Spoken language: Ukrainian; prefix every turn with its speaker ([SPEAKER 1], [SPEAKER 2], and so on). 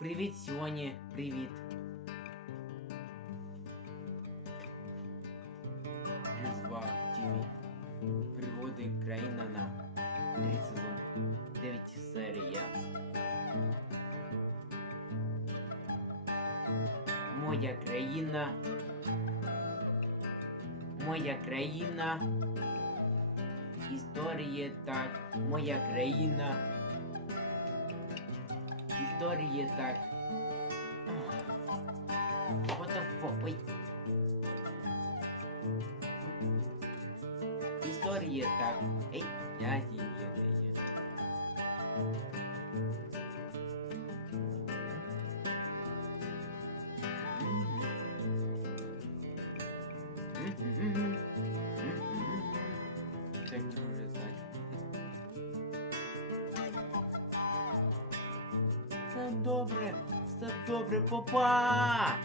[SPEAKER 1] Привіт, Сьоні, привіт. Різдва ТВ. Пригоди країна на 3 сезон. 9 серія. Моя країна. Моя країна. Історія так. Моя країна. Історія так. Wait. Історія так. Ей, я, я, я, я, я. Все добре, все добре, папа!